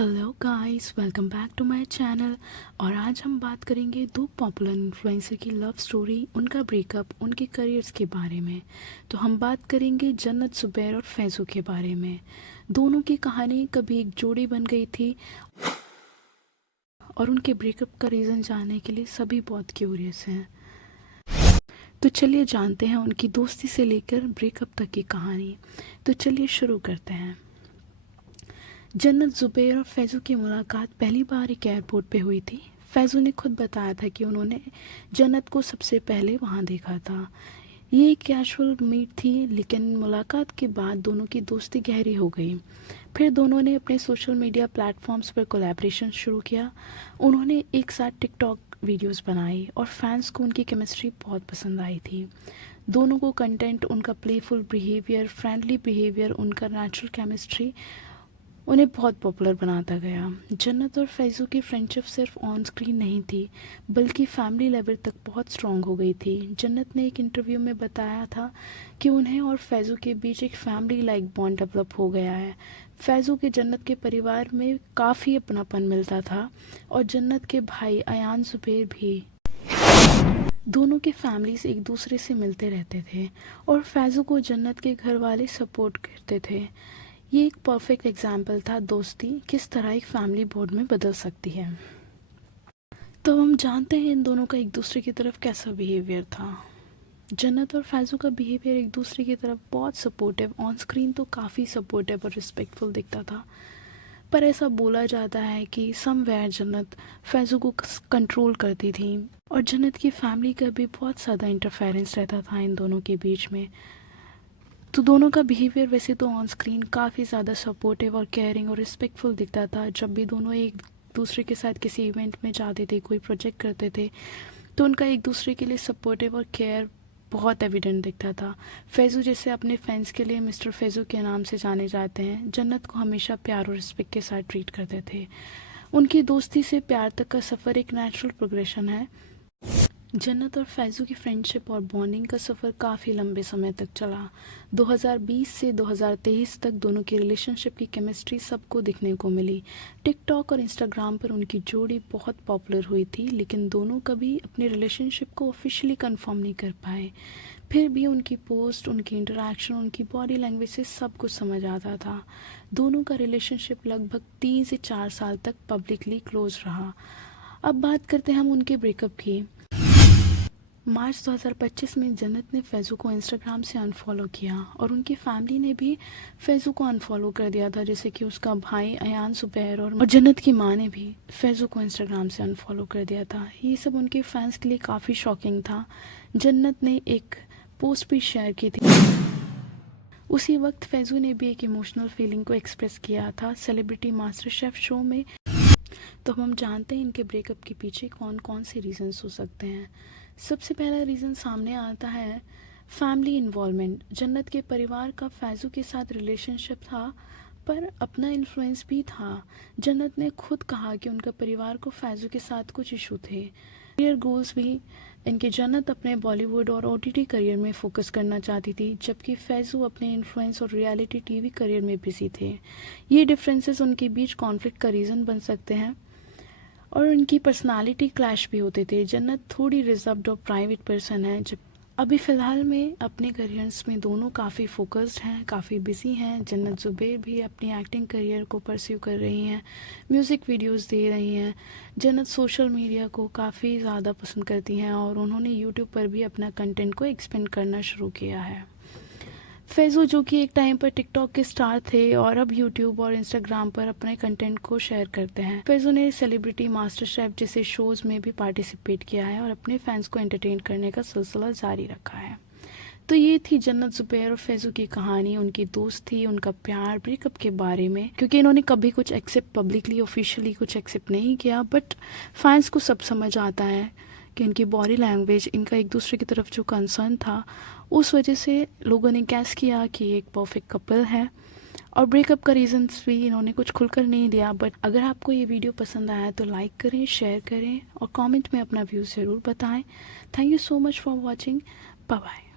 Hello guys, welcome back to my channel. और आज हम बात करेंगे दो पॉपुलर इन्फ्लुएंसर की लव स्टोरी, उनका ब्रेकअप, उनके करियर्स के बारे में। तो हम बात करेंगे जन्नत जुबैर और फैज़ू के बारे में। दोनों की कहानी कभी एक जोड़ी बन गई थी और उनके ब्रेकअप का रीज़न जानने के लिए सभी बहुत क्यूरियस हैं। तो चलिए जानते हैं उनकी दोस्ती से लेकर ब्रेकअप तक की कहानी। तो चलिए शुरू करते हैं। जन्नत जुबैर और फैज़ू की मुलाकात पहली बार एक एयरपोर्ट पे हुई थी। फैज़ू ने खुद बताया था कि उन्होंने जन्नत को सबसे पहले वहाँ देखा था। ये एक कैजुअल मीट थी, लेकिन मुलाकात के बाद दोनों की दोस्ती गहरी हो गई। फिर दोनों ने अपने सोशल मीडिया प्लेटफॉर्म्स पर कोलैबोरेशन शुरू किया। उन्होंने एक साथ टिकटॉक वीडियोस बनाई और फैंस को उनकी केमिस्ट्री बहुत पसंद आई थी। दोनों को कंटेंट, उनका प्लेफुल बिहेवियर, फ्रेंडली बिहेवियर, उनका नेचुरल केमिस्ट्री उन्हें बहुत पॉपुलर बनाता गया। जन्नत और फैज़ू की फ्रेंडशिप सिर्फ ऑन स्क्रीन नहीं थी, बल्कि फैमिली लेवल तक बहुत स्ट्रॉन्ग हो गई थी। जन्नत ने एक इंटरव्यू में बताया था कि उन्हें और फैज़ू के बीच एक फैमिली लाइक बॉन्ड डेवलप हो गया है। फैज़ू के जन्नत के परिवार में काफ़ी अपनापन मिलता था और जन्नत के भाई अयान जुबैर भी। दोनों के फैमिलीज एक दूसरे से मिलते रहते थे और फैज़ू को जन्नत के घर वाले सपोर्ट करते थे। ये एक परफेक्ट एग्जाम्पल था दोस्ती किस तरह एक फैमिली बॉन्ड में बदल सकती है। तो हम जानते हैं इन दोनों का एक दूसरे की तरफ कैसा बिहेवियर था। जन्नत और फैज़ू का बिहेवियर एक दूसरे की तरफ बहुत सपोर्टिव, ऑन स्क्रीन तो काफ़ी सपोर्टिव और रिस्पेक्टफुल दिखता था, पर ऐसा बोला जाता है कि समवेयर जन्नत फैज़ू को कंट्रोल करती थी और जन्नत की फैमिली का भी बहुत ज़्यादा इंटरफेरेंस रहता था इन दोनों के बीच में। तो दोनों का बिहेवियर वैसे तो ऑन स्क्रीन काफ़ी ज़्यादा सपोर्टिव और केयरिंग और रिस्पेक्टफुल दिखता था। जब भी दोनों एक दूसरे के साथ किसी इवेंट में जाते थे, कोई प्रोजेक्ट करते थे, तो उनका एक दूसरे के लिए सपोर्टिव और केयर बहुत एविडेंट दिखता था। फैज़ू जैसे अपने फैंस के लिए मिस्टर फैज़ू के नाम से जाने जाते हैं, जन्नत को हमेशा प्यार और रिस्पेक्ट के साथ ट्रीट करते थे। उनकी दोस्ती से प्यार तक का सफ़र एक नेचुरल प्रोग्रेशन है। जन्नत और फैज़ू की फ्रेंडशिप और बॉन्डिंग का सफ़र काफ़ी लंबे समय तक चला। 2020 से 2023 तक दोनों की रिलेशनशिप की केमिस्ट्री सबको दिखने को मिली। टिकटॉक और इंस्टाग्राम पर उनकी जोड़ी बहुत पॉपुलर हुई थी, लेकिन दोनों कभी अपने रिलेशनशिप को ऑफिशियली कंफर्म नहीं कर पाए। फिर भी उनकी पोस्ट, उनकी इंटरेक्शन, उनकी बॉडी लैंग्वेज से सब कुछ समझ आता था। दोनों का रिलेशनशिप लगभग 3 से 4 साल तक पब्लिकली क्लोज रहा। अब बात करते हैं हम उनके ब्रेकअप की। मार्च 2025 में जन्नत ने फैज़ू को इंस्टाग्राम से अनफॉलो किया और उनकी फैमिली ने भी फैज़ू को अनफॉलो कर दिया था, जैसे कि उसका भाई अयान जुबैर और जन्नत की मां ने भी फैज़ू को इंस्टाग्राम से अनफॉलो कर दिया था। ये सब उनके फैंस के लिए काफ़ी शॉकिंग था। जन्नत ने एक पोस्ट भी शेयर की थी। उसी वक्त फैज़ू ने भी एक इमोशनल फीलिंग को एक्सप्रेस किया था सेलिब्रिटी मास्टर शेफ शो में। तो हम जानते हैं इनके ब्रेकअप के पीछे कौन कौन से रीजंस हो सकते हैं। सबसे पहला रीज़न सामने आता है फैमिली इन्वॉल्वमेंट। जन्नत के परिवार का फैज़ू के साथ रिलेशनशिप था, पर अपना इन्फ्लुएंस भी था। जन्नत ने खुद कहा कि उनका परिवार को फैज़ू के साथ कुछ इशू थे। करियर गोल्स भी इनके जन्नत अपने बॉलीवुड और ओटीटी करियर में फोकस करना चाहती थी, जबकि फैज़ू अपने इन्फ्लुएंस और रियलिटी टीवी करियर में बिजी थे। ये डिफरेंसेस उनके बीच कॉन्फ्लिक्ट का रीज़न बन सकते हैं और उनकी पर्सनालिटी क्लैश भी होते थे। जन्नत थोड़ी रिजर्व्ड और प्राइवेट पर्सन है, जब अभी फ़िलहाल में अपने करियर्स में दोनों काफ़ी फोकस्ड हैं, काफ़ी बिजी हैं। जन्नत जुबैर भी अपनी एक्टिंग करियर को परस्यू कर रही हैं, म्यूज़िक वीडियोस दे रही हैं। जन्नत सोशल मीडिया को काफ़ी ज़्यादा पसंद करती हैं और उन्होंने यूट्यूब पर भी अपना कंटेंट को एक्सपेंड करना शुरू किया है। फैज़ू जो कि एक टाइम पर टिकटॉक के स्टार थे और अब यूट्यूब और इंस्टाग्राम पर अपने कंटेंट को शेयर करते हैं। फैज़ू ने सेलिब्रिटी मास्टर शेफ जैसे शोज़ में भी पार्टिसिपेट किया है और अपने फैंस को एंटरटेन करने का सिलसिला जारी रखा है। तो ये थी जन्नत जुबैर और फैज़ू की कहानी, उनकी दोस्ती, उनका प्यार, ब्रेकअप के बारे में। क्योंकि इन्होंने कभी कुछ एक्सेप्ट पब्लिकली ऑफिशियली कुछ एक्सेप्ट नहीं किया, बट फैंस को सब समझ आता है कि इनकी बॉडी लैंग्वेज, इनका एक दूसरे की तरफ जो कंसर्न था, उस वजह से लोगों ने गैस किया कि एक परफेक्ट कपल है। और ब्रेकअप का रीजंस भी इन्होंने कुछ खुलकर नहीं दिया। बट अगर आपको ये वीडियो पसंद आया तो लाइक करें, शेयर करें और कमेंट में अपना व्यूज़ ज़रूर बताएं। Thank you so much for watching. Bye bye.